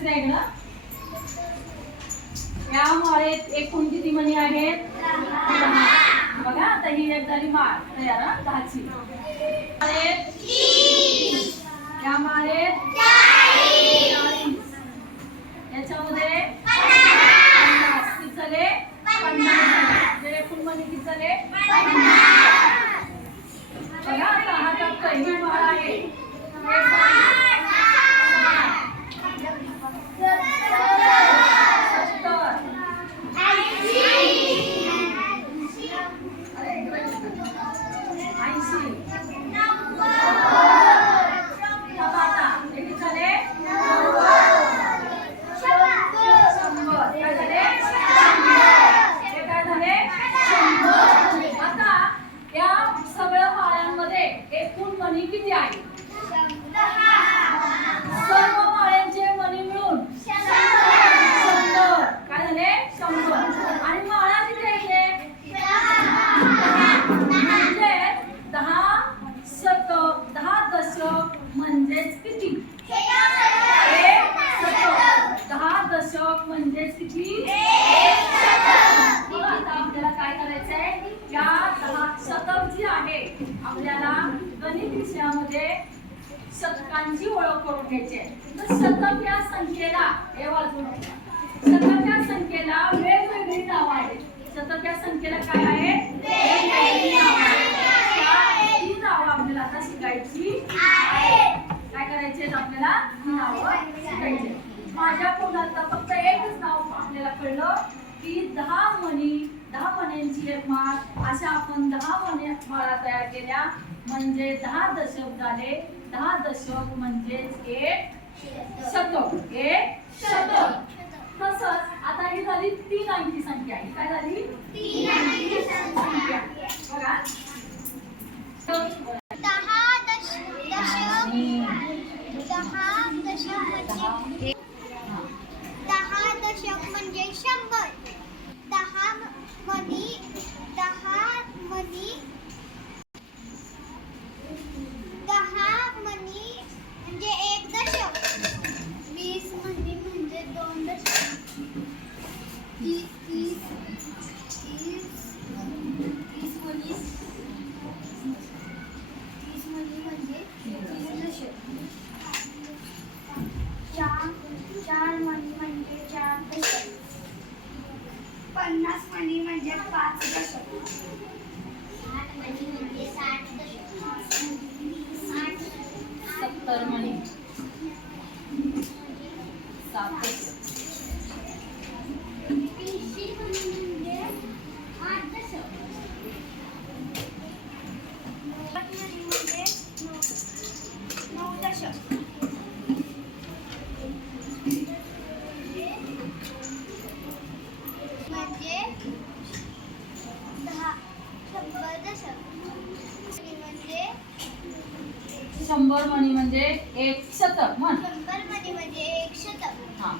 द्या इकडं या माळेत एकूण किती मणी आहेत. बघा आता ही एक झाली माळ तयार दहाची. माळेत या माळेत चाळीस. याच्यामध्ये पन्नास किती झाले पन्नास झाले. एकूण मणी किती झाले बघा आता हातात पहिली माळ आहे एक झाली. सत्तर ऐंशी आता आता हे किती झाले शंभर काय झाले हे काय झाले शंभर आता या सगळ्या माळ्यांमध्ये एकूण मणी किती आहे सर्व माळ्यांचे मणी मिळून शंभर काय झाले शंभर आणि माळा किती आहे म्हणजे दहा शतक दहा दशक म्हणजेच किती एक शतक दहा दशक म्हणजेच किती बघा आता आपल्याला काय करायचंय या दहा शतक जी आहे आपल्याला गणित विषयामध्ये शतकांची ओळख करून घ्यायची आहे. तर शतक या संख्येला हे वाजवून संख्येला वेगवेगळी नावं आहेत. शतक या संख्येला काय आहे? वेगवेगळी नावं आहेत. ही नावं आपल्याला आता शिकायची काय करायची आहेत आपल्याला? नावं शिकायची माझ्या तोंडात फक्त एकच नाव आपल्याला कळलं की दहा मणी दहा मण्यांची एक माळ अशा आपण दहा मणी माळा तयार केल्या. म्हणजे दहा दशक झाले. दहा दशक म्हणजेच एक शतक. एक शतक तसंच आता ही झाली तीन अंकी संख्या. ही काय झाली? संख्या. बघा दहा दश दशक दहा दशक म्हणजे दहा दशक म्हणजे शंभर दहा मनी दहा मनी दहा मनी म्हणजे एक दशक वीस मनी म्हणजे दोन दशक ती- तीस तीस तीस मनी तीस मनी म्हणजे तीस दशक चार चार मणी म्हणजे चार दशक पन्नास मणी म्हणजे पाच दशक सत्तर मणी शंभर मणी म्हणजे एक शतक म्हण. शंभरमध्ये म्हणजे एक शतक. हा.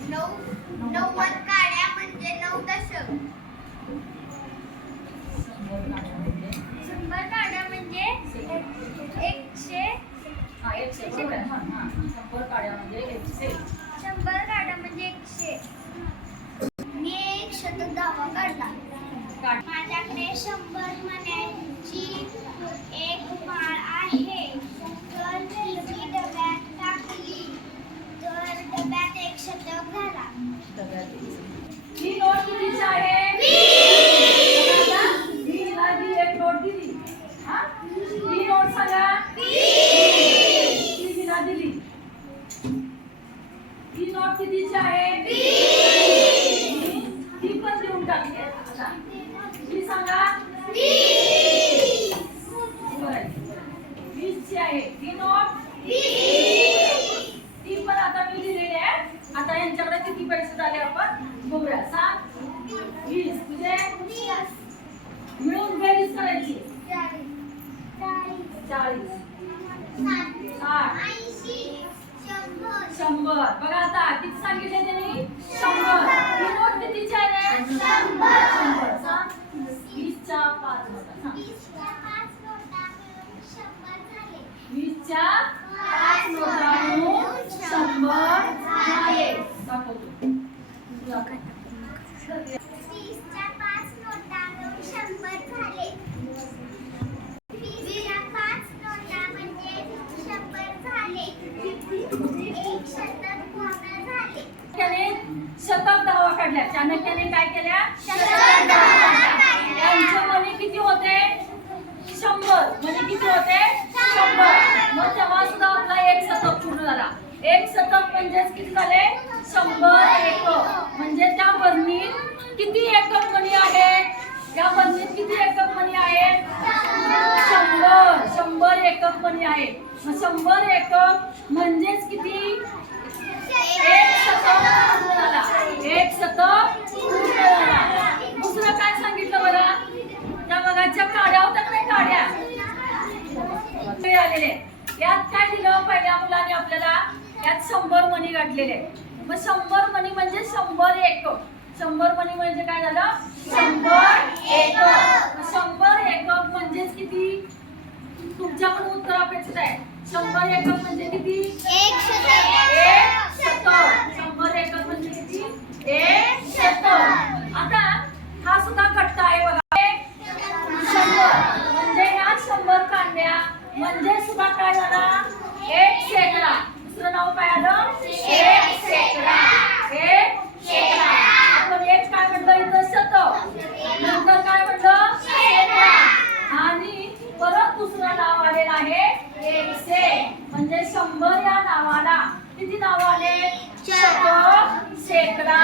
नव्वद काड्या म्हणजे नऊ दशक शंभर कांड्या म्हणजे शंभर काड्या म्हणजे एक- एकशे हा, एकशे. शंभर काड्या म्हणजे एकशे. शंभर काड्या म्हणजे एकशे. मी एक शतक दावा काढला काढ. माझ्याकडे शंभर मण्यांची एक माळ आहे. तर मी डब्यात टाकली तर डब्यात एक शतक झाला डब्यात एकशे. ही नोट कितीची आहे बघा आता. ही हिला ही एक नोट दिली हा? ही नोट सांगा ही मागच्या पाच नोटांहून शंभर झाले दाखवतो तीसच्या पाच नोटा मिळून शंभर झाले वीसच्या पाच नोटा म्हणजे शंभर झाले एक शतक पूर्ण झाले त्याने शतक दहावा काढल्या चाणक्याने काय केल्या शतक दहावा काढल्या. त्यांचे मनी किती होते शंभर म्हणजे किती होते शंभर. मग तेव्हा सुद्धा आपला एक शतक पूर्ण झाला. एक शतक म्हणजेच किती झाले शंभर एकक. म्हणजे त्या बरणीत किती एकक मणी आहेत? त्या बरणीत किती एकक मणी आहेत? शंभर. शंभर एकक मणी आहेत. मग शंभर एकक म्हणजेच किती एक शतक पूर्ण झाला एक शतक पूर्ण झाला दुसरं काय सांगितलं बरं त्या मगाच्या काड्या होत्या का नाही काड्या ते आलेले यात काय दिलं पहिल्या मुलाने आपल्याला यात शंभर मणी गाठलेले मग शंभर मणी म्हणजे शंभर एकक शंभर मणी म्हणजे काय झालं? शंभर एकक. शंभर एकक म्हणजेच किती? तुमच्याकडून उत्तर अपेक्षित आहे. शंभर एकक म्हणजे किती? एक शतक शंभर एकक म्हणजे किती? एक शतक आता हा सुद्धा कट्टा आहे बघा एक शंभर म्हणजे ह्या शंभर कांड्या म्हणजे सुद्धा काय झाला एक शेकडा दुसरं नाव काय आलं एक शेकडा एक शेकडा आपण एक काय म्हणलं इथं शतक नंतर काय म्हणलं शेकडा आणि परत दुसरं नाव आलेलं आहे एकशे म्हणजे शंभर या नावाला. किती नाव आले? शतक शेकडा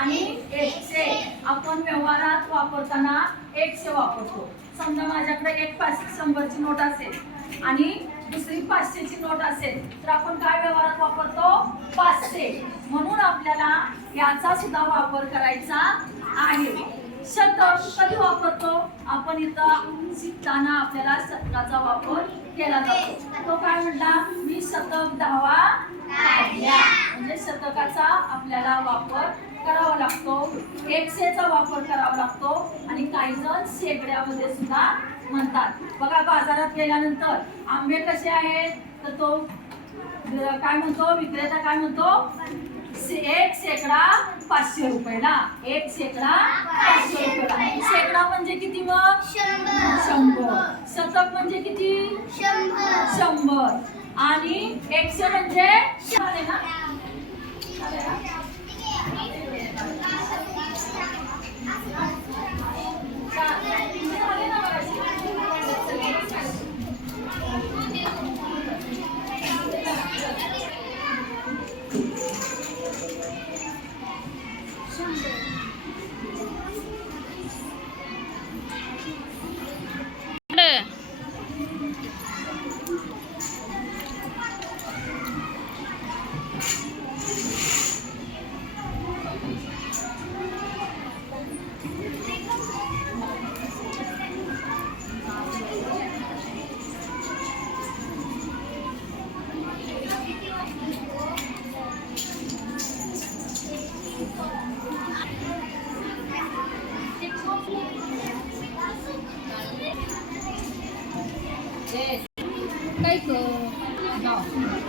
आणि एकशे. आपण व्यवहारात वापरताना एकशे वापरतो. समजा माझ्याकडे एक पाचशे शंभरची नोट असेल आणि दुसरी पाचशेची नोट असेल तर आपण काय व्यवहारात वापरतो? पाचशे. म्हणून आपल्याला याचा सुद्धा वापर करायचा आहे. शतक कधी वापरतो? आपण इथं शिकताना आपल्याला शतकाचा वापर केला जातो. तो काय म्हणला मी शतक धावा म्हणजे शतकाचा आपल्याला वापर करावा लागतो. एकशेचा वापर करावा लागतो. आणि काही जण शेकड्यामध्ये सुद्धा म्हणतात. बघा बाजारात गेल्यानंतर आंबे कसे आहेत? तर तो काय म्हणतो? विक्रेता काय म्हणतो? एक शेकडा पाचशे रुपयाला. एक शेकडा पाचशे रुपयाला. शेकडा म्हणजे किती मग? शंभर. शंभर. शतक म्हणजे किती? शंभर. शंभर. आणि एकशे म्हणजे? काय तीस